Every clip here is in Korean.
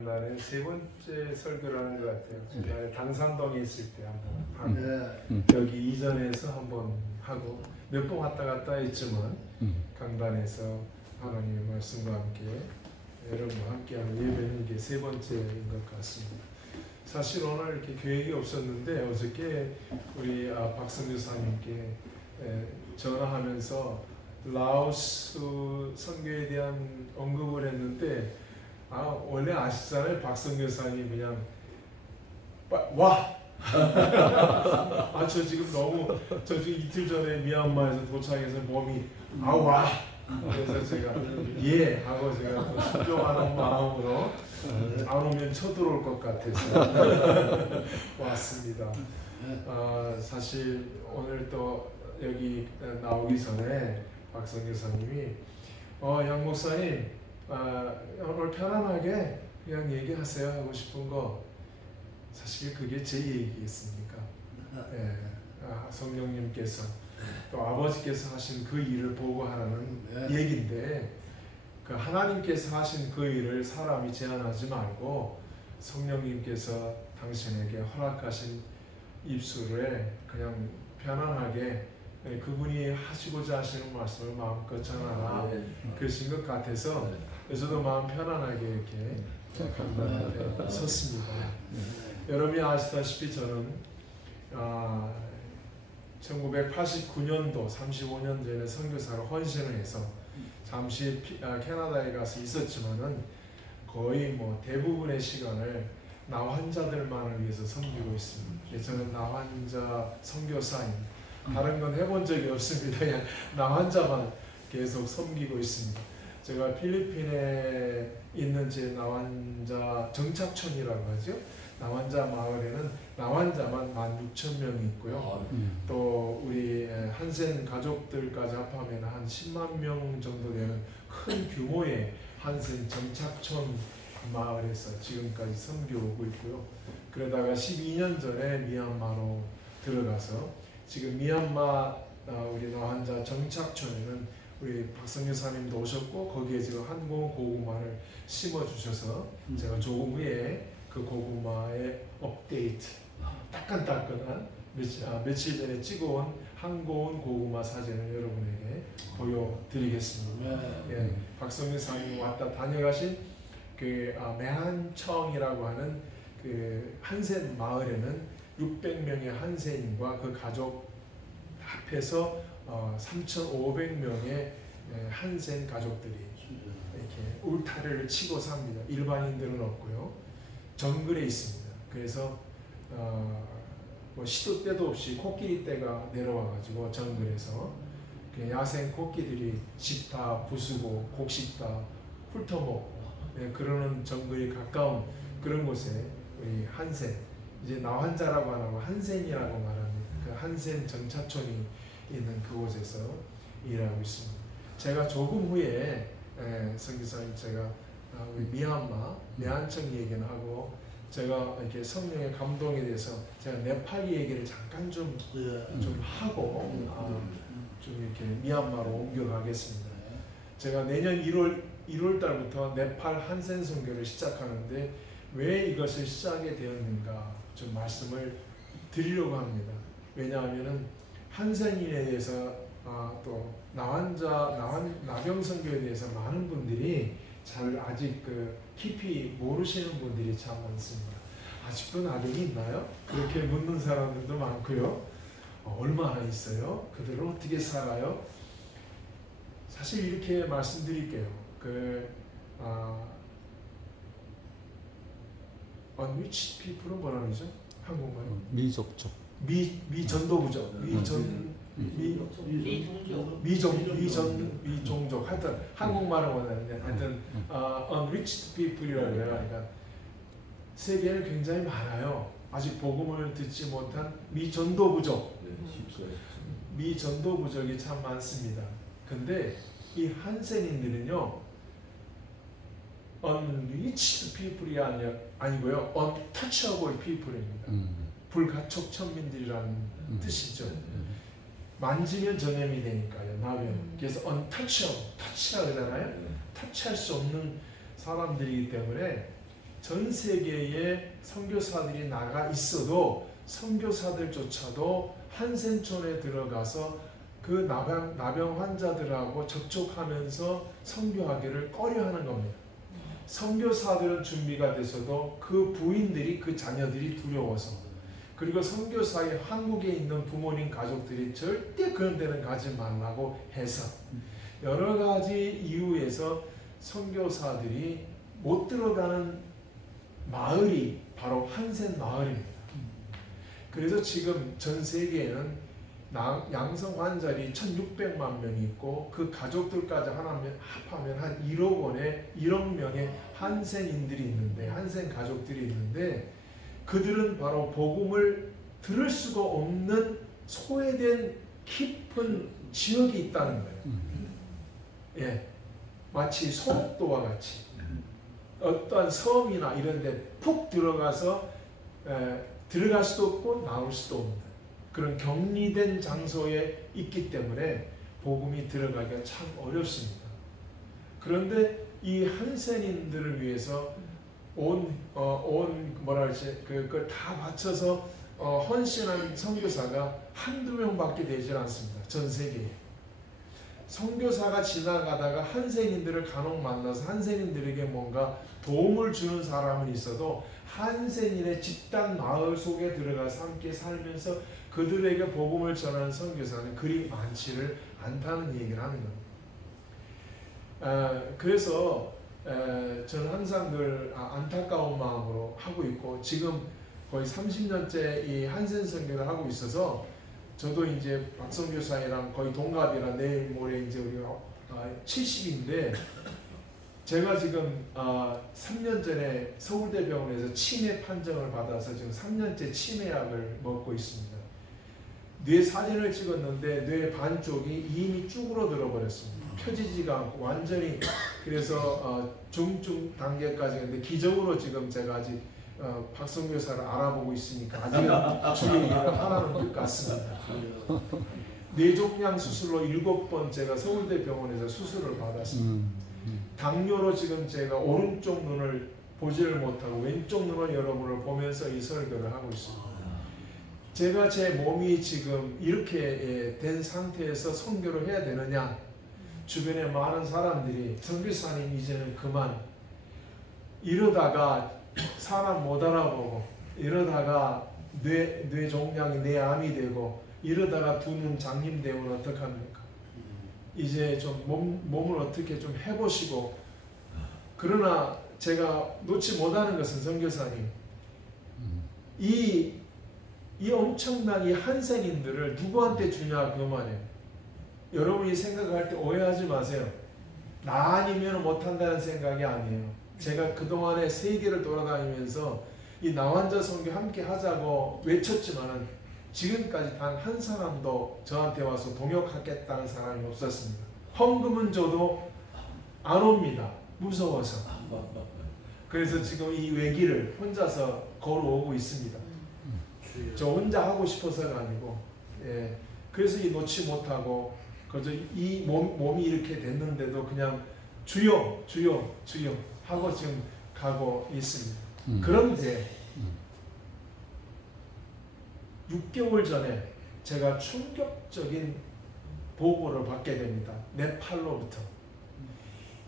나는 세 번째 설교를 하는 것 같아요. 네. 당산동에 있을 때 한번 하고 여기 이전에서 한번 하고 몇 번 왔다 갔다 했지만 강단에서 하나님의 말씀과 함께 여러분과 함께하는 예배는 이게 세 번째인 것 같습니다. 사실 오늘 이렇게 계획이 없었는데 어저께 우리 박성규 사님께 전화하면서 라오스 선교에 대한 언급을 했는데 원래 아시잖아요. 박성규 사님이 그냥 와! 저 지금 저 지금 이틀 전에 미얀마에서 도착해서 몸이 와! 그래서 제가 예! 하고 제가 순종하는 마음으로 안 오면 쳐들어올 것 같아서 왔습니다. 사실 오늘 또 여기 나오기 전에 박성규 사님이 양 목사님 오늘 편안하게 그냥 얘기하세요 하고 싶은 거 사실 그게 제 얘기겠습니까? 예, 성령님께서 또 아버지께서 하신 그 일을 보고 하는 얘기인데 그 하나님께서 하신 그 일을 사람이 제한하지 말고 성령님께서 당신에게 허락하신 입술에 그냥 편안하게 그분이 하시고자 하시는 말씀을 마음껏 전하라 그러신 것 같아서 저도 마음 편안하게 이렇게 강단 앞에 섰습니다. 여러분이 아시다시피 저는 1989년도 35년 전에 선교사로 헌신을 해서 잠시 캐나다에 가서 있었지만은 거의 대부분의 시간을 나환자들만을 위해서 섬기고 있습니다. 저는 나환자 선교사입니다. 다른 건 해본 적이 없습니다. 그냥 나환자만 계속 섬기고 있습니다. 제가 필리핀에 있는 제 나환자 정착촌이라고 하죠. 나환자 마을에는 나환자만 16,000명이 있고요. 또 우리 한센 가족들까지 합하면 한 10만 명 정도 되는 큰 규모의 한센 정착촌 마을에서 지금까지 섬겨오고 있고요. 그러다가 12년 전에 미얀마로 들어가서 지금 미얀마 우리 나환자 정착촌에는 우리 박성규 사님도 오셨고 거기에 지금 한국 고구마를 심어주셔서 제가 조금 후에 그 고구마의 업데이트 따끈따끈한 며칠 전에 찍어온 한고온 고구마 사진을 여러분에게 보여드리겠습니다. 박성규 사님이 왔다 다녀가신 그 매한청이라고 하는 그 한센 마을에는 600명의 한센인과 그 가족 합해서 3,500명의 한센 가족들이 이렇게 울타리를 치고 삽니다. 일반인들은 없고요. 정글에 있습니다. 그래서 시도 때도 없이 코끼리 떼가 내려와가지고 정글에서 야생 코끼들이 집 다 부수고 곡식 다 훑어먹고 그러는 정글이 가까운 그런 곳에 우리 한센 이제 나환자라고 안 하고 한센이라고 말합니다. 그 한센 정착촌이 있는 그곳에서 일하고 있습니다. 제가 조금 후에 선교사님 제가 우리 미얀마 내한청 얘기는 하고 제가 이렇게 성령의 감동에 대해서 제가 네팔 얘기를 잠깐 좀 하고 좀 이렇게 미얀마로 옮겨가겠습니다. 제가 내년 1월 달부터 네팔 한센 선교를 시작하는데 왜 이것을 시작하게 되었는가 좀 말씀을 드리려고 합니다. 왜냐하면은 한센인에 대해서 또 나병 선교에 대해서 많은 분들이 잘 아직 깊이 모르시는 분들이 참 많습니다. 아직도 나병이 있나요? 그렇게 묻는 사람들도 많고요. 얼마나 있어요? 그들은 어떻게 살아요? 사실 이렇게 말씀드릴게요. unreached people은 뭐라 그러죠? 한국말로? 미족족. 미전도부족. 미종족. 하여튼 한국말은 원하는데 하여튼 unreached people이라고 해요. 그러니까 세계에는 굉장히 많아요. 아직 복음을 듣지 못한 미전도부족. 미전도부족이 참 많습니다. 근데 이 한센인들은요 unreached people이 아니고요 untouchable people입니다. 불가촉 천민들이라는 뜻이죠. 만지면 전염이 되니까요. 나병. 그래서 untouchable, 터치하잖아요. 터치할 수 없는 사람들이기 때문에 전 세계에 선교사들이 나가 있어도 선교사들조차도 한센촌에 들어가서 그 나병 환자들하고 접촉하면서 선교하기를 꺼려하는 겁니다. 선교사들은 준비가 돼서도 그 부인들이, 그 자녀들이 두려워서, 그리고 선교사의 한국에 있는 부모님 가족들이 절대 그런 데는 가지 말라고 해서 여러 가지 이유에서 선교사들이 못 들어가는 마을이 바로 한센 마을입니다. 그래서 지금 전 세계에는 양성 환자들이 1600만 명이 있고 그 가족들까지 합하면 한 1억 원의 1억 명의 한센인들이 있는데, 한센 가족들이 있는데, 그들은 바로 복음을 들을 수가 없는 소외된 깊은 지역이 있다는 거예요. 예, 마치 소록도와 같이 어떠한 섬이나 이런 데 푹 들어가서 들어갈 수도 없고 나올 수도 없는 그런 격리된 장소에 있기 때문에 복음이 들어가기가 참 어렵습니다. 그런데 이 한센인들을 위해서 그걸 다 바쳐서 헌신한 선교사가 한두 명밖에 되질 않습니다. 전 세계에. 선교사가 지나가다가 한센인들을 간혹 만나서 한센인들에게 뭔가 도움을 주는 사람은 있어도 한센인의 집단 마을 속에 들어가서 함께 살면서 그들에게 복음을 전하는 선교사는 그리 많지를 않다는 얘기를 하는 겁니다. 그래서 저는 항상 늘 안타까운 마음으로 하고 있고, 지금 거의 30년째 이 한센 선교를 하고 있어서 저도 이제 박성교사님이랑 거의 동갑이라 내일 모레 이제 우리가 70인데, 제가 지금 3년 전에 서울대병원에서 치매 판정을 받아서 지금 3년째 치매약을 먹고 있습니다. 뇌 사진을 찍었는데 뇌 반쪽이 이미 쭈그러들어 버렸습니다. 펴지지가 않고 완전히, 그래서 중증 단계까지 했는데 기적으로 지금 제가 아직 박성교사를 알아보고 있으니까 아직은 주의 일을 하라는 것 같습니다. 뇌종양 수술로 7번 제가 서울대병원에서 수술을 받았습니다. 당뇨로 지금 제가 오른쪽 눈을 보지를 못하고 왼쪽 눈을 여러분을 보면서 이 설교를 하고 있습니다. 제가 제 몸이 지금 이렇게 된 상태에서 선교를 해야 되느냐, 주변에 많은 사람들이 선교사님 이제는 그만, 이러다가 사람 못 알아보고, 이러다가 뇌종양이 뇌암이 되고, 이러다가 두 눈 장님되면 어떡합니까? 이제 좀 몸을 어떻게 좀 해보시고. 그러나 제가 놓지 못하는 것은 선교사님, 이 엄청난 이 한센인들을 누구한테 주냐 그 말이에요. 여러분이 생각할 때 오해하지 마세요. 나 아니면 못한다는 생각이 아니에요. 제가 그동안에 세계를 돌아다니면서 이 나환자 선교 함께 하자고 외쳤지만은 지금까지 단 한 사람도 저한테 와서 동역하겠다는 사람이 없었습니다. 헌금은 줘도 안 옵니다. 무서워서. 그래서 지금 이 외길을 혼자서 걸어오고 있습니다. 저 혼자 하고 싶어서가 아니고, 예. 그래서 이 놓지 못하고, 그저 이 몸이 이렇게 됐는데도 그냥 주여, 주여, 주여 하고 지금 가고 있습니다. 그런데 6개월 전에 제가 충격적인 보고를 받게 됩니다. 네팔로부터.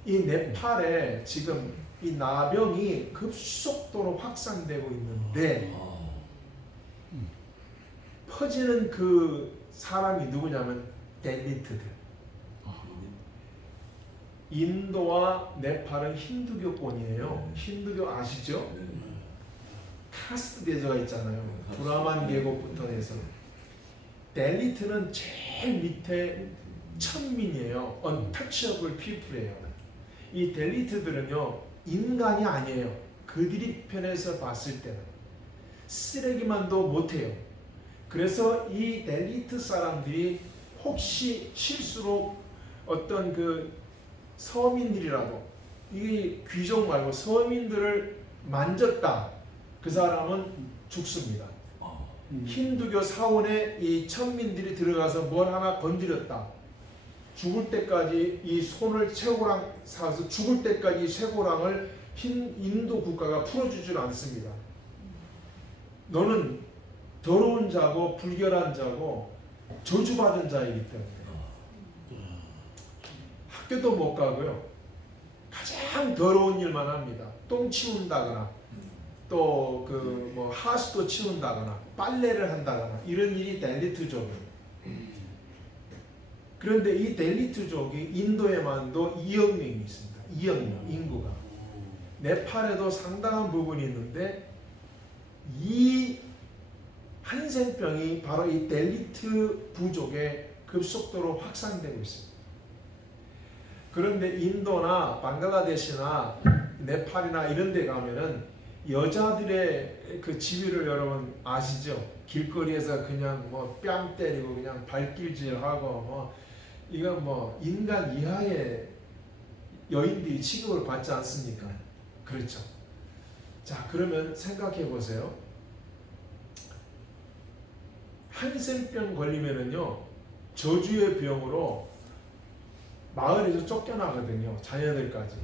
이 네팔에 지금 이 나병이 급속도로 확산되고 있는데, 퍼지는 그 사람이 누구냐면 델리트들. 인도와 네팔은 힌두교권이에요. 힌두교 아시죠? 카스트 대조가 있잖아요. 브라만 계곡부터 해서. 델리트는 제일 밑에 천민이에요. untouchable people이에요. 이 델리트들은요, 인간이 아니에요. 그들이 편에서 봤을 때는 쓰레기만도 못해요. 그래서 이 델리트 사람들이 혹시 실수로 어떤 그 서민들이라도, 이 귀족 말고 서민들을 만졌다, 그 사람은 죽습니다. 힌두교 사원에 이 천민들이 들어가서 뭘 하나 건드렸다, 죽을 때까지 이 손을 쇠고랑 사서 죽을 때까지 쇠고랑을 인도 국가가 풀어주질 않습니다. 너는 더러운 자고 불결한 자고 저주받은 자이기 때문에 학교도 못 가고요. 가장 더러운 일만 합니다. 똥 치운다거나 또 그 뭐 하수도 치운다거나 빨래를 한다거나 이런 일이 델리트족이에요. 그런데 이 델리트족이 인도에만도 2억 명이 있습니다. 2억 명 인구가. 네팔에도 상당한 부분이 있는데 이 한센병이 바로 이 델리트 부족의 급속도로 확산되고 있습니다. 그런데 인도나 방글라데시나 네팔이나 이런 데 가면은 여자들의 그 지위를 여러분 아시죠? 길거리에서 그냥 뭐 뺨 때리고 그냥 발길질하고 뭐 이건 뭐 인간 이하의 여인들이 취급을 받지 않습니까? 그렇죠. 자, 그러면 생각해 보세요. 한센병 걸리면은요, 저주의 병으로 마을에서 쫓겨나거든요. 자녀들까지.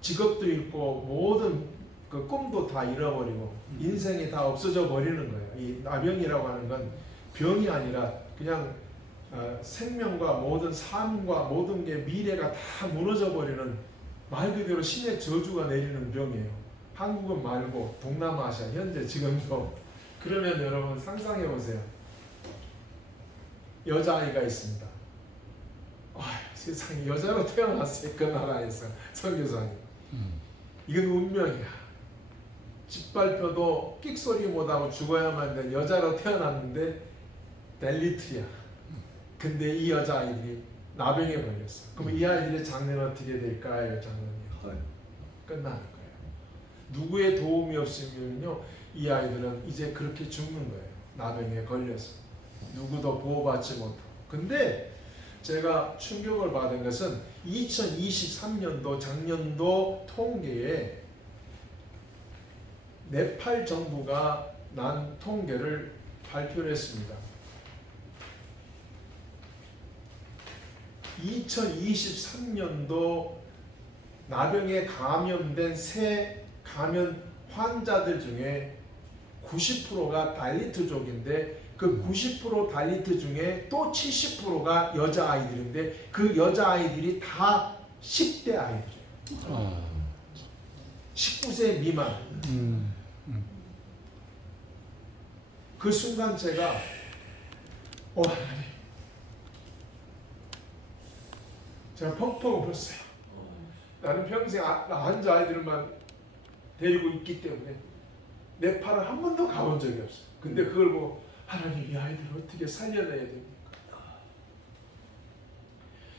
직업도 잃고 모든 그 꿈도 다 잃어버리고 인생이 다 없어져 버리는 거예요. 이 나병이라고 하는 건 병이 아니라 그냥 생명과 모든 삶과 모든 게 미래가 다 무너져 버리는 말 그대로 신의 저주가 내리는 병이에요. 한국은 말고 동남아시아 현재 지금도. 그러면 여러분 상상해 보세요. 여자아이가 있습니다. 세상에 여자로 태어났어요. 그 나라에서 선교사님. 이건 운명이야. 짓밟혀도 끽소리 못하고 죽어야만 된 여자로 태어났는데 델리트야. 근데 이 여자아이들이 나병에 걸렸어. 그럼 이 아이들의 장래는 어떻게 될까요? 장래는 끝나는 거예요. 누구의 도움이 없으면요, 이 아이들은 이제 그렇게 죽는 거예요. 나병에 걸려서. 누구도 보호받지 못하고. 근데 제가 충격을 받은 것은 2023년도 작년도 통계에 네팔 정부가 난 통계를 발표를 했습니다. 2023년도 나병에 감염된 새 감염 환자들 중에 90%가 달리트족인데 그 90% 달리트 중에 또 70%가 여자아이들인데 그 여자아이들이 다 10대 아이들이에요. 19세 미만. 그 순간 제가 하나님, 제가 펑펑 울었어요. 나는 평생 환자 아이들만 데리고 있기 때문에 네팔을 한 번도 가본 적이 없어요. 근데 그걸 보고 하나님, 이 아이들을 어떻게 살려내야 됩니까?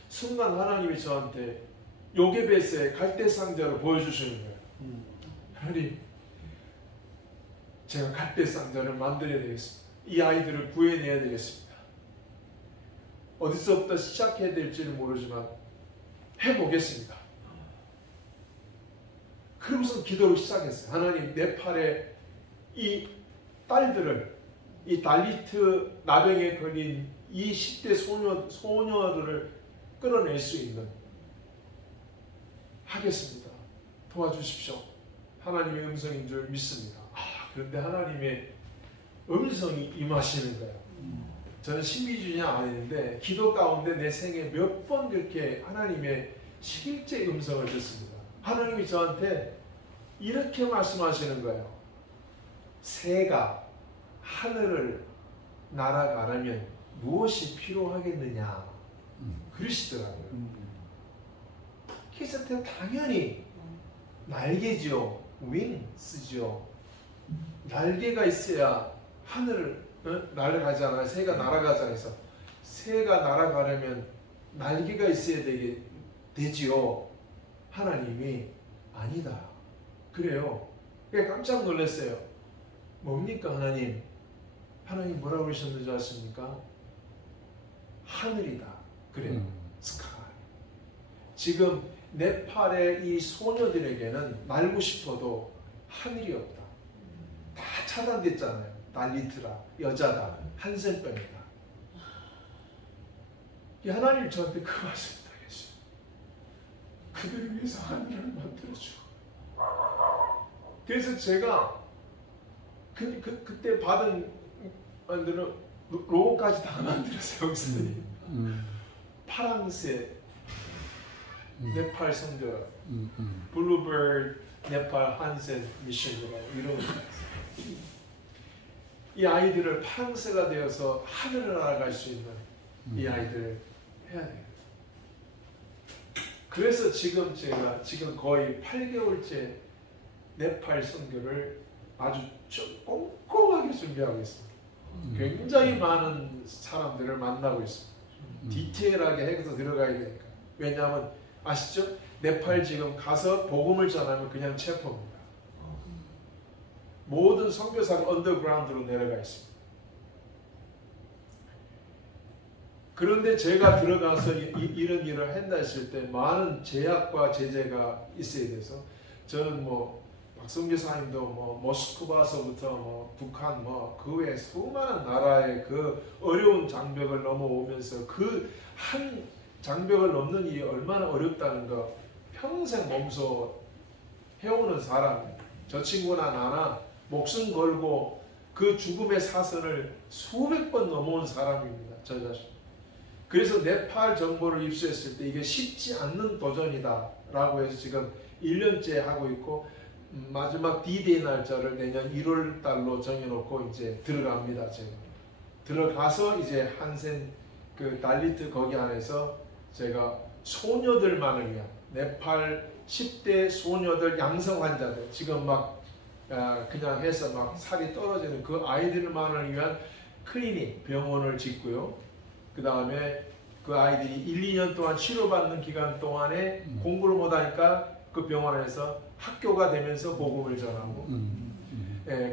순간 하나님이 저한테 요게벳의 갈대상자를 보여주시는 거예요. 하나님, 제가 갈대상자를 만들어야 되겠습니다. 이 아이들을 구해내야 되겠습니다. 어디서부터 시작해야 될지는 모르지만 해보겠습니다. 그러면서 기도를 시작했어요. 하나님, 네팔의 이 딸들을, 이 달리트 나병에 걸린 이 10대 소녀들을 끌어낼 수 있는 하겠습니다. 도와주십시오. 하나님의 음성인 줄 믿습니다. 그런데 하나님의 음성이 임하시는 거예요. 저는 신비주의는 아닌데 기도 가운데 내 생에 몇 번 그렇게 하나님의 실제 음성을 듣습니다. 하나님이 저한테 이렇게 말씀하시는 거예요. 새가 하늘을 날아가려면 무엇이 필요하겠느냐 그러시더라고요. 그래서 당연히 날개죠. 윙스죠. 날개가 있어야 하늘을 날아가잖아요. 새가 날아가자 해서 새가 날아가려면 날개가 있어야 되지요. 하나님이 아니다. 그래요. 그러니까 깜짝 놀랐어요. 뭡니까 하나님? 하나님 뭐라고 그러셨는지 아십니까? 하늘이다. 그래요. 스카이. 지금 네팔의 이 소녀들에게는 날고 싶어도 하늘이 없다. 다 차단됐잖아요. 달리트라, 여자다, 한센병이다. 하나님 저한테 그 말씀을 하셨어요. 그들을 위해서 하늘을 만들어주고 그래서 제가 그때 받은 만드는 로고까지 다 만들었어요. 여기서들이 파랑새 네팔 선교 블루버드 네팔 한센 미션이라고 이런 거. 이 아이들을 파랑새가 되어서 하늘을 날아갈 수 있는 이 아이들을 해야 돼요. 그래서 지금 제가 지금 거의 8개월째 네팔 선교를 아주 꼼꼼하게 준비하고 있습니다. 굉장히 많은 사람들을 만나고 있습니다. 디테일하게 해서 들어가야 되니까. 왜냐하면 아시죠? 네팔 지금 가서 복음을 전하면 그냥 체포입니다. 모든 선교사가 언더그라운드로 내려가 있습니다. 그런데 제가 들어가서 이런 일을 한다 했을 때 많은 제약과 제재가 있어야 돼서 저는 뭐 박성교사님도 뭐 모스크바서부터 뭐 북한 뭐 그 외에 수많은 나라의 그 어려운 장벽을 넘어오면서 그 한 장벽을 넘는 일이 얼마나 어렵다는 거 평생 몸소 해오는 사람, 저 친구나 나나 목숨 걸고 그 죽음의 사선을 수백 번 넘어온 사람입니다. 저 자신. 그래서 네팔 정보를 입수했을 때 이게 쉽지 않는 도전이다 라고 해서 지금 1년째 하고 있고 마지막 D-Day 날짜를 내년 1월 달로 정해놓고 이제 들어갑니다. 제가 들어가서 이제 한센 그 달리트 거기 안에서 제가 소녀들만을 위한 네팔 10대 소녀들 양성 환자들 지금 막 그냥 해서 막 살이 떨어지는 그 아이들만을 위한 클리닉 병원을 짓고요. 그 다음에 그 아이들이 1, 2년 동안 치료받는 기간 동안에 공부를 못하니까 그 병원에서 학교가 되면서 복음을 전하고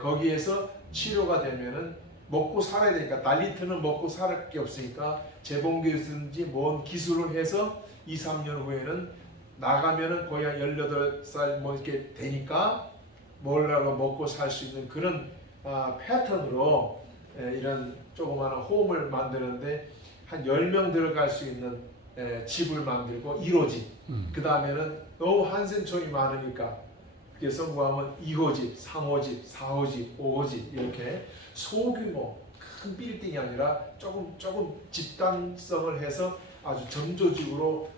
거기에서 치료가 되면은 먹고 살아야 되니까 달리트는 먹고 살 게 없으니까 재봉기든지 뭔 기술을 해서 2, 3년 후에는 나가면은 거의 한 18살 뭐 이렇게 되니까 뭐라고 먹고 살 수 있는 그런 패턴으로 이런 조그마한 홈을 만드는데 한 10명 들어갈 수 있는 집을 만들고 1호집 그 다음에는 너무 한센촌이 많으니까 그래서 선구하면 2호집, 3호집, 4호집, 5호집 이렇게 소규모 큰 빌딩이 아니라 조금 집단성을 해서 아주 정조직으로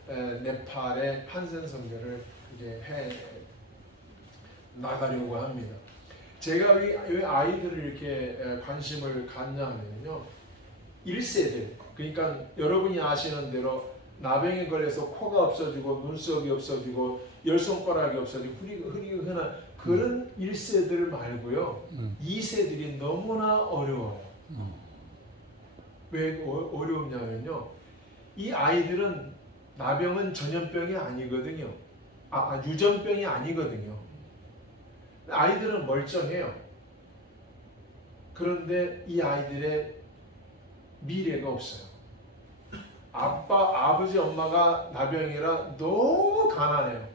네팔의 한센 선교를 이제 해 나가려고 합니다. 제가 왜 아이들을 이렇게 관심을 갖냐면요. 1세들, 그러니까 여러분이 아시는 대로 나병에 걸려서 코가 없어지고 눈썹이 없어지고 열손가락이 없어지고 흐리고 흔한 그런 1세들 말고요. 2세들이 너무나 어려워요. 왜 어려웠냐면요. 이 아이들은 나병은 전염병이 아니거든요. 유전병이 아니거든요. 아이들은 멀쩡해요. 그런데 이 아이들의 미래가 없어요. 아버지, 엄마가 나병이라 너무 가난해요.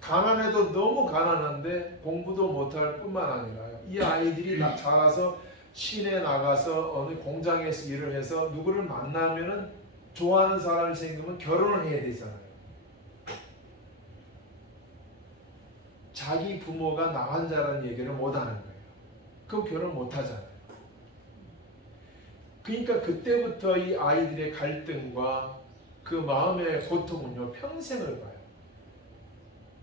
가난해도 너무 가난한데 공부도 못할 뿐만 아니라요. 이 아이들이 자라서 시내 나가서 어느 공장에서 일을 해서 누구를 만나면은 좋아하는 사람이 생기면 결혼을 해야 되잖아요. 자기 부모가 나 환자라는 얘기를 못하는 거예요. 그럼 결혼 못하잖아요. 그러니까 그때부터 이 아이들의 갈등과 그 마음의 고통은요 평생을 가요.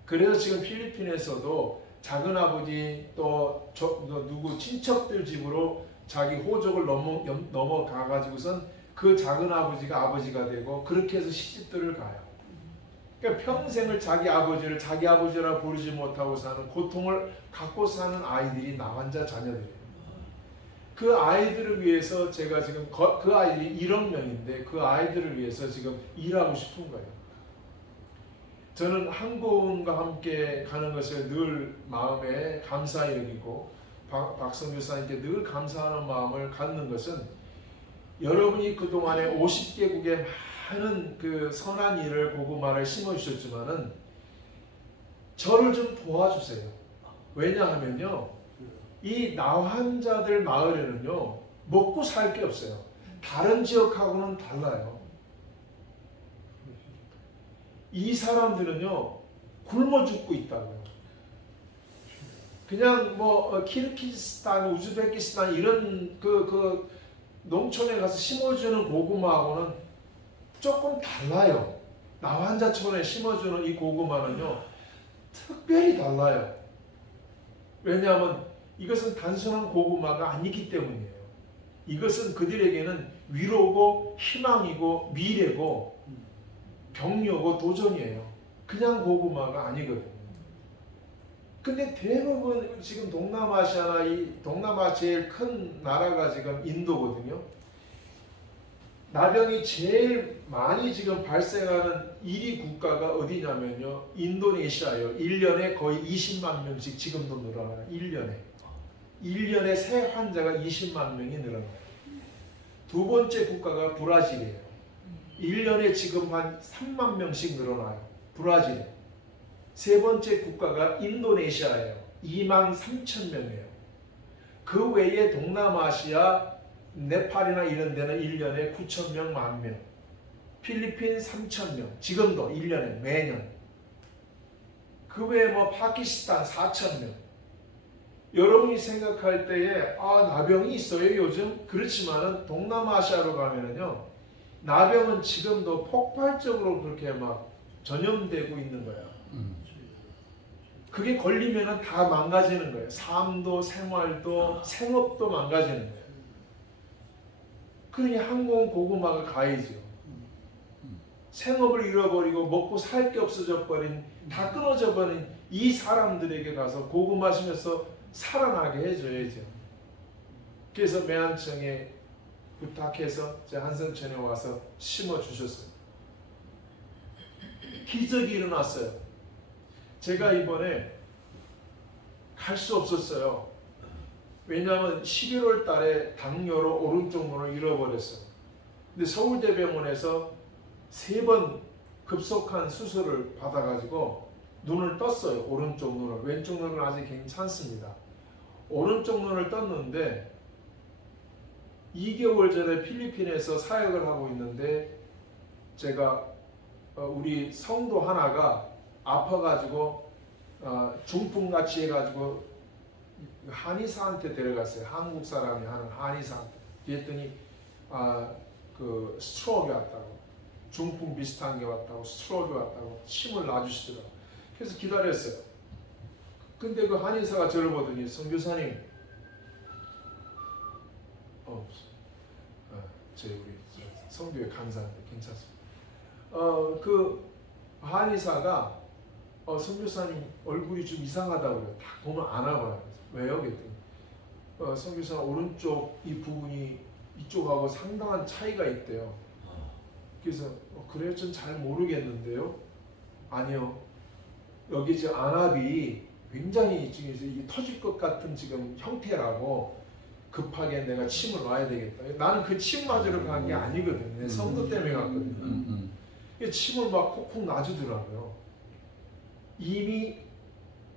그래서 지금 필리핀에서도 작은아버지 또 누구 친척들 집으로 자기 호족을 넘어가가지고선 그 작은아버지가 아버지가 되고 그렇게 해서 시집들을 가요. 그러니까 평생을 자기 아버지를 자기 아버지라 부르지 못하고 사는 고통을 갖고 사는 아이들이 나환자 자녀들이에요. 그 아이들을 위해서 제가 지금 그 아이들이 1억 명인데 그 아이들을 위해서 지금 일하고 싶은 거예요. 저는 한국과 함께 가는 것을 늘 마음에 감사히 여기고 박성규 사님께 늘 감사하는 마음을 갖는 것은 여러분이 그동안에 50개국의 많은 그 선한 일을 고구마를 심어주셨지만은 저를 좀 도와주세요. 왜냐하면요. 이 나환자들 마을에는요. 먹고 살 게 없어요. 다른 지역하고는 달라요. 이 사람들은요. 굶어 죽고 있다고요. 그냥 뭐 키르기스탄, 우즈베키스탄 이런 그 농촌에 가서 심어주는 고구마하고는 조금 달라요. 나환자촌에 심어주는 이 고구마는요, 특별히 달라요. 왜냐하면 이것은 단순한 고구마가 아니기 때문이에요. 이것은 그들에게는 위로고 희망이고 미래고 격려고 도전이에요. 그냥 고구마가 아니거든요. 근데 대부분 지금 동남아시아나 이 동남아 제일 큰 나라가 지금 인도거든요. 나병이 제일 많이 지금 발생하는 1위 국가가 어디냐면요, 인도네시아예요. 1년에 거의 20만 명씩 지금도 늘어나요. 1년에 새 환자가 20만 명이 늘어나요. 두 번째 국가가 브라질이에요. 1년에 지금 한 3만 명씩 늘어나요. 브라질. 세 번째 국가가 인도네시아예요. 2만 3천 명이에요. 그 외에 동남아시아, 네팔이나 이런 데는 1년에 9천 명, 1만 명. 필리핀 3천 명. 지금도 1년에 매년. 그 외에 뭐 파키스탄 4천 명. 여러분이 생각할 때에 나병이 있어요 요즘? 그렇지만은 동남아시아로 가면은요, 나병은 지금도 폭발적으로 그렇게 막 전염되고 있는 거예요. 그게 걸리면은 다 망가지는 거예요. 삶도, 생활도, 생업도 망가지는 거예요. 그러니 한국은 고구마가 가이죠. 생업을 잃어버리고 먹고 살 게 없어져 버린, 다 끊어져 버린 이 사람들에게 가서 고구마 심어서 살아나게 해줘야죠. 그래서 매한청에 부탁해서 제 한성천에 와서 심어주셨어요. 기적이 일어났어요. 제가 이번에 갈 수 없었어요. 왜냐하면 11월 달에 당뇨로 오른쪽 눈을 잃어버렸어요. 근데 서울대병원에서 3번 급속한 수술을 받아가지고 눈을 떴어요. 오른쪽 눈을. 왼쪽 눈은 아직 괜찮습니다. 오른쪽 눈을 떴는데 2개월 전에 필리핀에서 사역을 하고 있는데 제가 우리 성도 하나가 아파가지고 중풍같이 해가지고 한의사한테 데려갔어요. 한국 사람이 하는 한의사한테. 그랬더니 그 스트로크가 왔다고, 중풍 비슷한 게 왔다고, 스트로크가 왔다고 침을 놔주시더라고요. 그래서 기다렸어요. 근데 그 한의사가 저를 보더니, 선교사님, 저희 우리 성교회 강사인데 괜찮습니다. 그 한의사가 선교사님 얼굴이 좀 이상하다고 그래요. 딱 보면 알아봐요. 왜요? 그랬더니 선교사님 오른쪽 이 부분이 이쪽하고 상당한 차이가 있대요. 그래서 그래요? 전 잘 모르겠는데요. 아니요. 여기 지금 안압이 굉장히 지금 이게 터질 것 같은 지금 형태라고 급하게 내가 침을 놔야 되겠다. 나는 그 침 맞으러 간 게 아니거든요. 성도 때문에 갔거든요. 침을 막 콕콕 놔주더라고요. 이미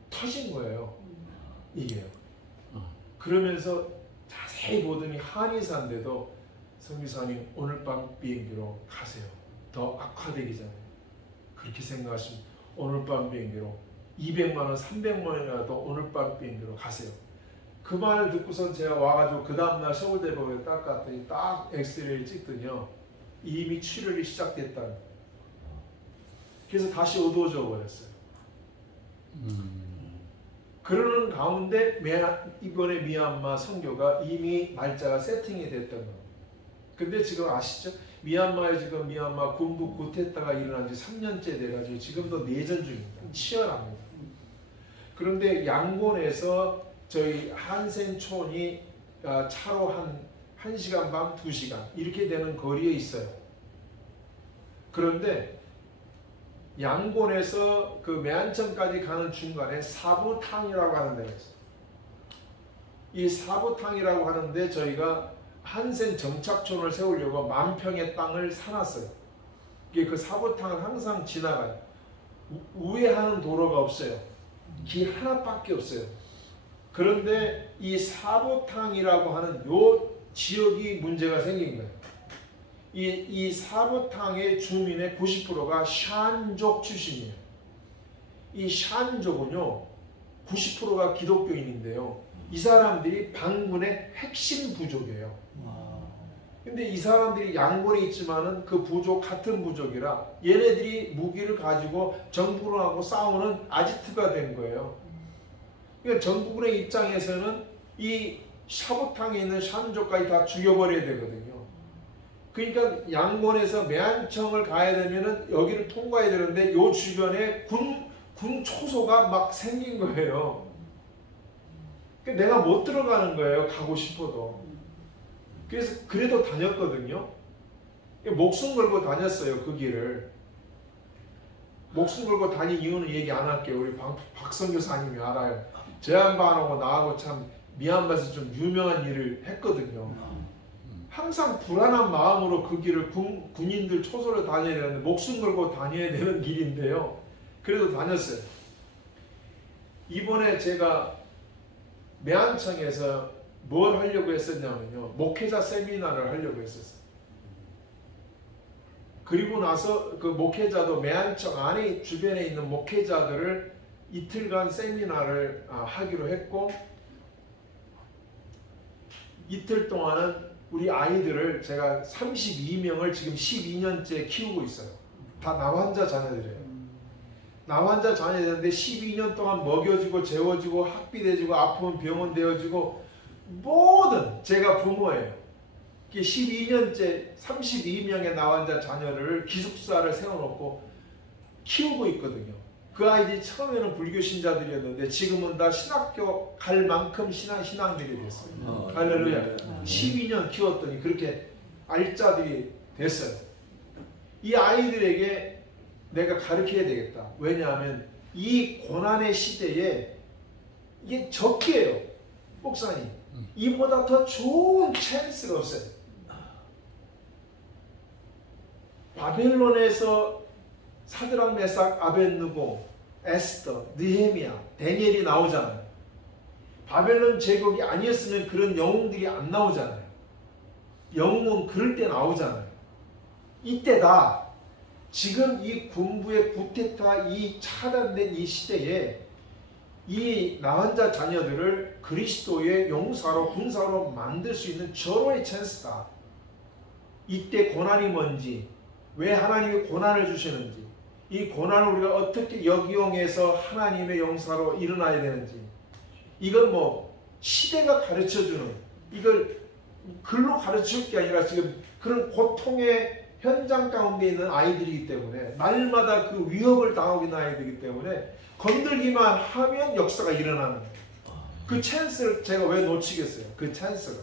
터진 거예요. 이게요. 그러면서 자세히 보더니 한의사인데도 성기사님 오늘 밤 비행기로 가세요. 더 악화되기 전에. 그렇게 생각하시면 오늘 밤 비행기로 200만 원, 300만 원이라도 오늘 밤 비행기로 가세요. 그 말을 듣고선 제가 와가지고 그 다음날 서울대병원에 딱 갔더니 딱 엑스레이를 찍더니요, 이미 출혈이 시작됐다는. 그래서 다시 어두워져 버렸어요. 그러는 가운데 이번에 미얀마 선교가 이미 날짜가 세팅이 됐던 겁니다. 근데 지금 아시죠? 미얀마에 지금 미얀마 군부 쿠데타가 일어난 지 3년째 돼가지고 지금도 내전 중입니다. 치열합니다. 그런데 양곤에서 저희 한센촌이 차로 한 1시간 반, 2시간 이렇게 되는 거리에 있어요. 그런데 양곤에서 그 매한천까지 가는 중간에 사부탕이라고 하는 데가 있어요. 이 사부탕이라고 하는데 저희가 한센 정착촌을 세우려고 10,000평의 땅을 사놨어요. 그 사부탕은 항상 지나가요. 우회하는 도로가 없어요. 길 하나밖에 없어요. 그런데 이 사부탕이라고 하는 요 지역이 문제가 생긴 거예요. 이 사부탕의 주민의 90%가 샨족 출신이에요. 이 샨족은요, 90%가 기독교인인데요. 이 사람들이 반군의 핵심 부족이에요. 근데 이 사람들이 양곤에 있지만은 그 부족 같은 부족이라 얘네들이 무기를 가지고 정부하고 싸우는 아지트가 된 거예요. 그러니까 정부군의 입장에서는 이 샤보탕에 있는 샤민족까지 다 죽여버려야 되거든요. 그러니까 양곤에서 매한청을 가야 되면은 여기를 통과해야 되는데 요 주변에 군 초소가 막 생긴 거예요. 그러니까 내가 못 들어가는 거예요. 가고 싶어도. 그래서 그래도 다녔거든요. 목숨 걸고 다녔어요. 그 길을. 목숨 걸고 다닌 이유는 얘기 안 할게요. 우리 박성교사님이 알아요. 제 양반하고 나하고 참 미얀마에서 좀 유명한 일을 했거든요. 항상 불안한 마음으로 그 길을 군인들 초소를 다녀야 되는데 목숨 걸고 다녀야 되는 길인데요. 그래도 다녔어요. 이번에 제가 매한청에서 뭘 하려고 했었냐면요. 목회자 세미나를 하려고 했었어요. 그리고 나서 그 목회자도 매한청 안에 주변에 있는 목회자들을 이틀간 세미나를 하기로 했고 이틀 동안은 우리 아이들을 제가 32명을 지금 12년째 키우고 있어요. 다 나환자 자녀들이에요. 나환자 자녀들인데 12년 동안 먹여주고 재워주고 학비대주고 아프면 병원 되어주고 모든 제가 부모예요. 12년째 32명의 나환자 자녀를 기숙사를 세워놓고 키우고 있거든요. 그 아이들이 처음에는 불교 신자들이었는데 지금은 다 신학교 갈 만큼 신앙들이 됐어요. 할렐루야. 12년 키웠더니 그렇게 알짜들이 됐어요. 이 아이들에게 내가 가르쳐야 되겠다. 왜냐하면 이 고난의 시대에 이게 적기예요. 목사님. 이보다 더 좋은 찬스가 없어요. 바벨론에서 사드락 메삭 아벳느고 에스더 느헤미야 다니엘이 나오잖아요. 바벨론 제국이 아니었으면 그런 영웅들이 안 나오잖아요. 영웅은 그럴 때 나오잖아요. 이때다. 지금 이 군부의 구테타 이 차단된 이 시대에 이 나환자 자녀들을 그리스도의 용사로 군사로 만들 수 있는 절호의 찬스다. 이때 고난이 뭔지, 왜 하나님이 고난을 주시는지, 이 고난을 우리가 어떻게 역이용해서 하나님의 용사로 일어나야 되는지, 이건 뭐 시대가 가르쳐주는, 이걸 글로 가르칠 게 아니라 지금 그런 고통의 현장 가운데 있는 아이들이기 때문에 날마다 그 위협을 당하고 있는 아이들이기 때문에 건들기만 하면 역사가 일어나는 거예요. 그 찬스를 제가 왜 놓치겠어요? 그 찬스를.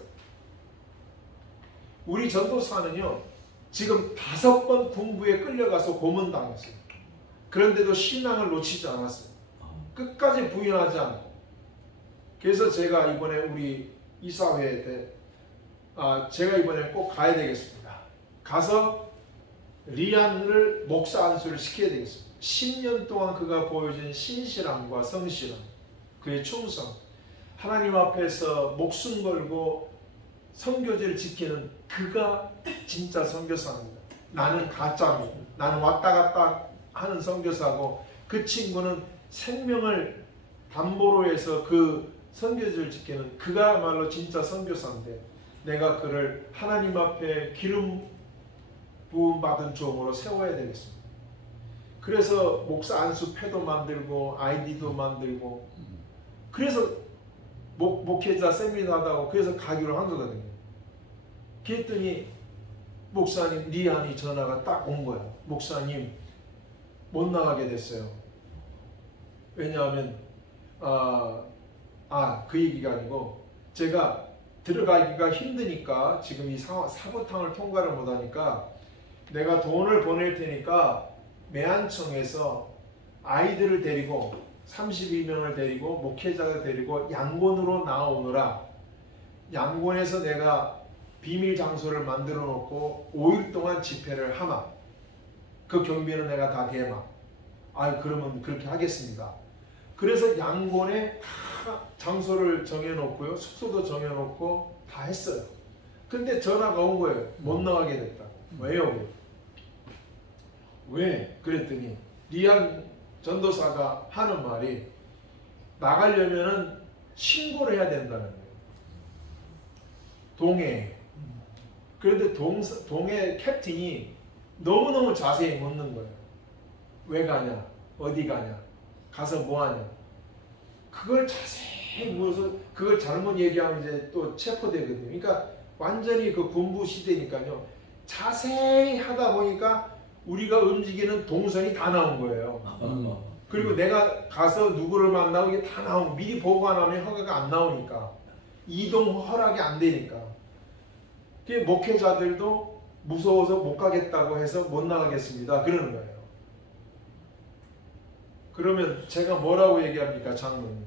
우리 전도사는요. 지금 5번 군부에 끌려가서 고문당했어요. 그런데도 신앙을 놓치지 않았어요. 끝까지 부인하지 않고. 그래서 제가 이번에 우리 이사회에 때 제가 이번에 꼭 가야 되겠습니다. 가서 리안을 목사 안수를 시켜야 되겠습니다. 10년 동안 그가 보여준 신실함과 성실함, 그의 충성, 하나님 앞에서 목숨 걸고 선교제를 지키는 그가 진짜 선교사입니다. 나는 가짜고 나는 왔다 갔다 하는 선교사고 그 친구는 생명을 담보로 해서 그 선교제를 지키는 그가야말로 진짜 선교사인데 내가 그를 하나님 앞에 기름 부음 받은 종으로 세워야 되겠습니다. 그래서 목사 안수패도 만들고 아이디도 만들고 그래서 목회자 세미나도 그래서 가기로 한 거거든요. 그랬더니 목사님 리안이 전화가 딱 온 거야. 목사님 못 나가게 됐어요. 왜냐하면 그 얘기가 아니고 제가 들어가기가 힘드니까 지금 이 사보탕을 통과를 못하니까 내가 돈을 보낼 테니까 매한청에서 아이들을 데리고 32명을 데리고 목회자를 데리고 양곤으로 나오느라 양곤에서 내가 비밀 장소를 만들어 놓고 5일 동안 집회를 하마. 그 경비는 내가 다 대마. 그러면 그렇게 하겠습니다. 그래서 양곤에 다 장소를 정해놓고요. 숙소도 정해놓고 다 했어요. 근데 전화가 온 거예요. 못 나가게 됐다고. 왜요? 왜? 그랬더니 리안 전도사가 하는 말이 나가려면은 신고를 해야 된다는 거예요. 동해. 그런데 동해 캡틴이 너무너무 자세히 묻는 거예요. 왜 가냐? 어디 가냐? 가서 뭐 하냐? 그걸 자세히 물어서 그걸 잘못 얘기하면 이제 또 체포되거든요. 그러니까 완전히 그 군부 시대니까요. 자세히 하다 보니까 우리가 움직이는 동선이 다 나온 거예요. 그리고 내가 가서 누구를 만나고 이게 다 나오고 미리 보고 안 하면 허가가 안 나오니까 이동 허락이 안 되니까 목회자들도 무서워서 못 가겠다고 해서 못 나가겠습니다. 그러는 거예요. 그러면 제가 뭐라고 얘기합니까? 장로님.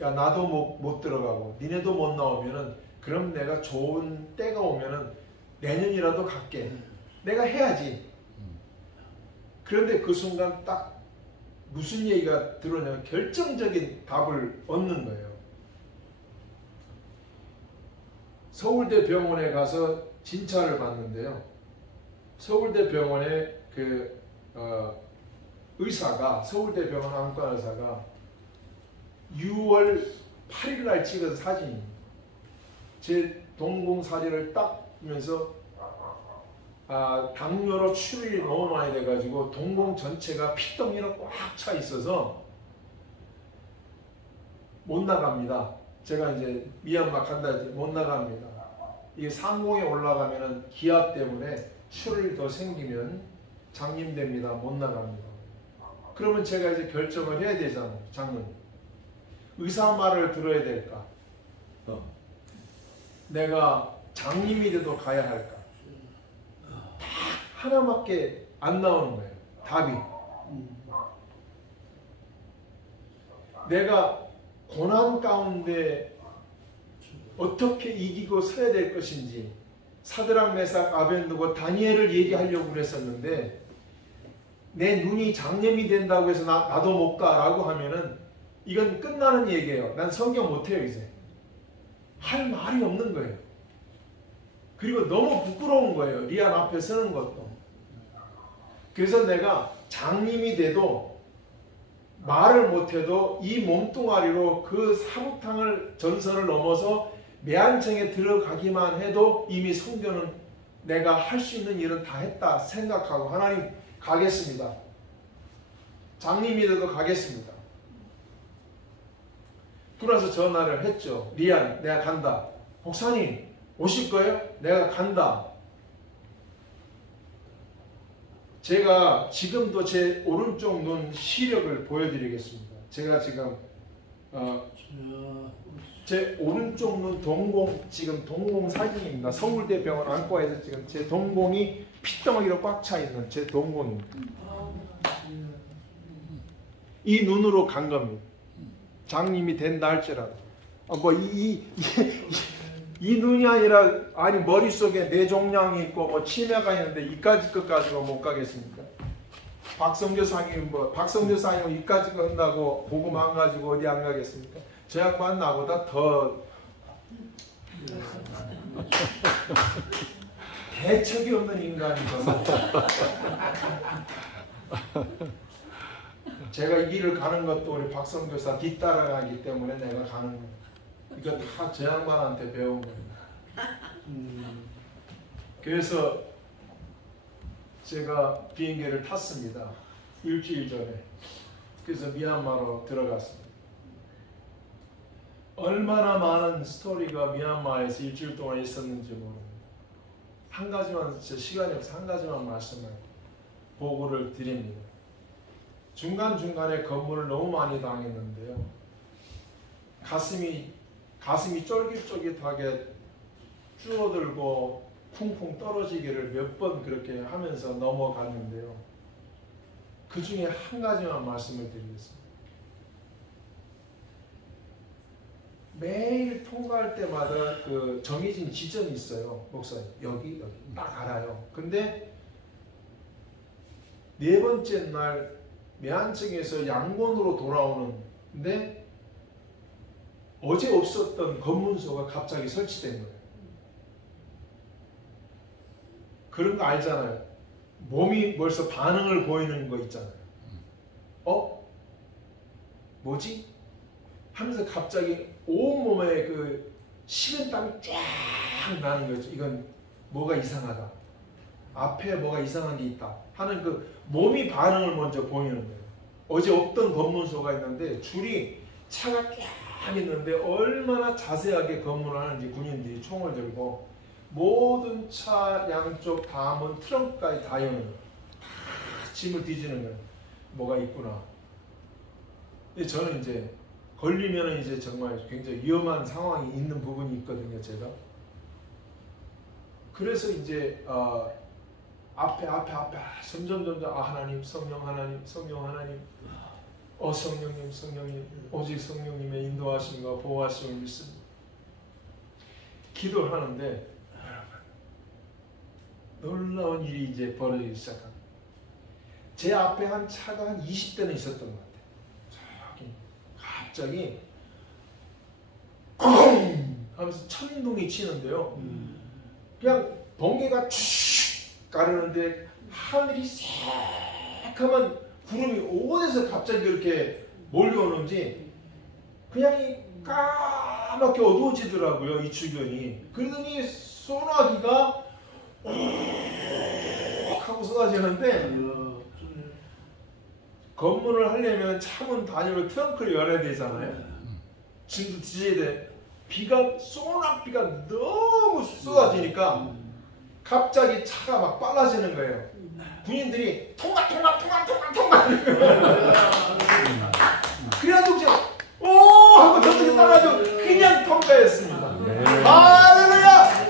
야 나도 못 들어가고 니네도 못 나오면은 그럼 내가 좋은 때가 오면은 내년이라도 갈게. 내가 해야지. 그런데 그 순간 딱 무슨 얘기가 들어오냐면 결정적인 답을 얻는 거예요. 서울대 병원에 가서 진찰을 받는데요. 서울대 병원의 의사가 서울대 병원 안과 의사가 6월 8일 날 찍은 사진입니다. 제 동공 사진을 딱 보면서 당뇨로 출혈이 너무 많이 돼가지고 동공 전체가 피덩이로 꽉 차 있어서 못 나갑니다. 제가 이제 미얀마 간다 이제 못 나갑니다. 이게 상공에 올라가면은 기압 때문에 출혈이 더 생기면 장님됩니다. 못 나갑니다. 그러면 제가 이제 결정을 해야 되잖아요. 장로님. 의사 말을 들어야 될까? 내가 장님이 돼도 가야 할까? 딱 하나밖에 안 나오는 거예요. 답이. 내가 고난 가운데 어떻게 이기고 서야 될 것인지 사드락 메삭 아벤느고 다니엘을 얘기하려고 그랬었는데 내 눈이 장염이 된다고 해서 나도 못 가라고 하면은 이건 끝나는 얘기예요. 난 성경 못해요 이제. 할 말이 없는 거예요. 그리고 너무 부끄러운 거예요. 리안 앞에 서는 것도. 그래서 내가 장님이 돼도 말을 못해도 이 몸뚱아리로 그 사북탕을 전선을 넘어서 매한청에 들어가기만 해도 이미 성전은 내가 할 수 있는 일은 다 했다 생각하고 하나님 가겠습니다. 장님이 돼도 가겠습니다. 그래서 전화를 했죠. 리안 내가 간다. 목사님 오실 거예요? 내가 간다. 제가 지금도 제 오른쪽 눈 시력을 보여드리겠습니다. 제가 지금 제 오른쪽 눈 동공 지금 동공 사진입니다. 서울대 병원 안과에서 지금 제 동공이 피덩어리로 꽉 차 있는 제 동공입니다. 이 눈으로 간 겁니다. 장님이 된다 할지라도 이 눈이 아니라 아니 머릿속에 뇌종양이 있고 뭐 치매가 있는데 이까지 것 가지고 못 가겠습니까? 박성교 사님 박성교 사님 이까지 것 한다고 복음 안 가지고 어디 안 가겠습니까? 저 양반 나보다 더 대책이 없는 인간이거든요. 제가 이 길을 가는 것도 우리 박성교사 뒤따라가기 때문에 내가 가는 거예요. 이거 다 저 양반한테 배운 거예요. 그래서 제가 비행기를 탔습니다. 일주일 전에. 그래서 미얀마로 들어갔습니다. 얼마나 많은 스토리가 미얀마에서 일주일 동안 있었는지 모릅니다. 한 가지만, 제 시간이 없어서 한 가지만 말씀을 보고를 드립니다. 중간중간에 건물을 너무 많이 당했는데요. 가슴이 쫄깃쫄깃하게 줄어들고 쿵쿵 떨어지기를 몇 번 그렇게 하면서 넘어갔는데요. 그 중에 한 가지만 말씀을 드리겠습니다. 매일 통과할 때마다 그 정해진 지점이 있어요. 목사님 여기 딱 알아요. 근데 네 번째 날 매한청에서 양곤으로 돌아오는데 어제 없었던 검문소가 갑자기 설치된 거예요. 그런 거 알잖아요. 몸이 벌써 반응을 보이는 거 있잖아요. 뭐지? 하면서 갑자기 온몸에 그 식은 땀이 쫙 나는 거죠. 이건 뭐가 이상하다. 앞에 뭐가 이상한 게 있다 하는 그 몸이 반응을 먼저 보이는 거예요. 어제 없던 검문소가 있는데 줄이 차가 쫙 있는데 얼마나 자세하게 검문을 하는지 군인들이 총을 들고 모든 차 양쪽 다문 트렁크까지 다 여는 거예요. 다 짐을 뒤지는 거예요. 뭐가 있구나. 근데 저는 이제 걸리면 이제 정말 굉장히 위험한 상황이 있는 부분이 있거든요, 제가. 그래서 이제 앞에 점점 하나님, 성령 하나님, 성령 하나님, 성령님, 오직 성령님의 인도하심과 보호하심을 믿습니다. 기도를 하는데 놀라운 일이 이제 벌어지기 시작합니다. 제 앞에 한 차가 한 20대는 있었던 것 같아요. 저기 갑자기 쿵 하면서 천둥이 치는데요. 그냥 번개가 쭉 가르는데 하늘이 새카만 구름이 어디서 갑자기 그렇게 몰려오는지 그냥 이 까맣게 어두워지더라고요. 이 주변이. 그러더니 소나기가 하고 쏟아지는데 검문을 하려면 차문 단위로 트렁크를 열어야 되잖아요. 짐도 뒤져야 돼. 소나비가 너무 쏟아지니까 갑자기 차가 막 빨라지는 거예요. 군인들이 통과 그래가지고 제가 오 하고 저쪽에 따라가지고 그냥 통과했습니다. 할렐루야!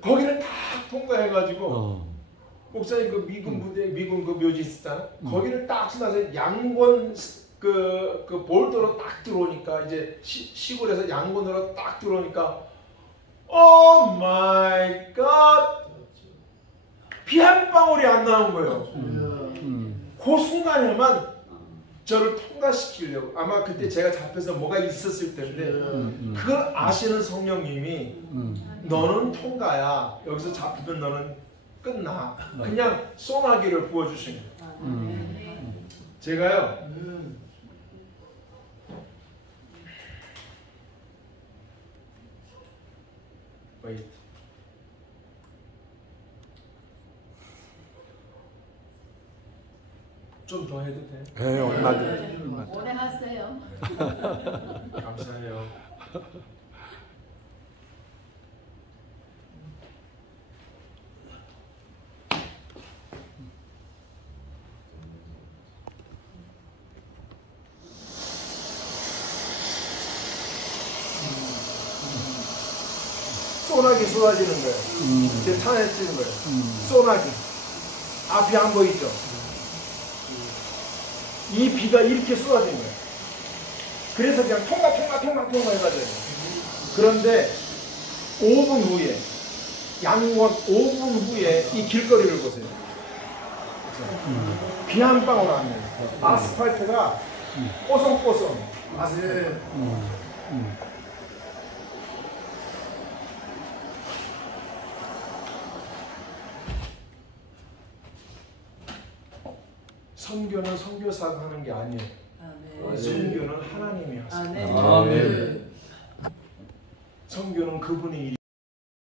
거기를 다 통과해가지고 목사님 그 미군 부대 미군 그 묘지 있었잖아요. 거기를 딱 지나서 양권 그 볼도로 딱 들어오니까 이제 시골에서 양곤으로 딱 들어오니까 오 마이 갓 비 한 방울이 안 나온 거예요. 그 순간에만 저를 통과시키려고 아마 그때 제가 잡혀서 뭐가 있었을 텐데 그걸 아시는 성령님이 너는 통과야. 여기서 잡히면 너는 끝나. 그냥 소나기를 부어주신 거예요. 제가요 좀 더 해도 돼? 네, 얼마든. 오래 하세요. 감사해요. 소나기 쏟아지는 거예요. 제 차에 찍은 거예요. 소나기. 앞이 안 보이죠? 이 비가 이렇게 쏟아진 거예요. 그래서 그냥 통과 해가지고. 그런데 5분 후에, 양원 5분 후에 이 길거리를 보세요. 비 한 방울 안 나요. 아스팔트가 뽀송뽀송. 아스팔트. 선교는 선교사가 하는 게 아니에요. 선교는 하나님이 하세요. 네. 선교는 그분의 일이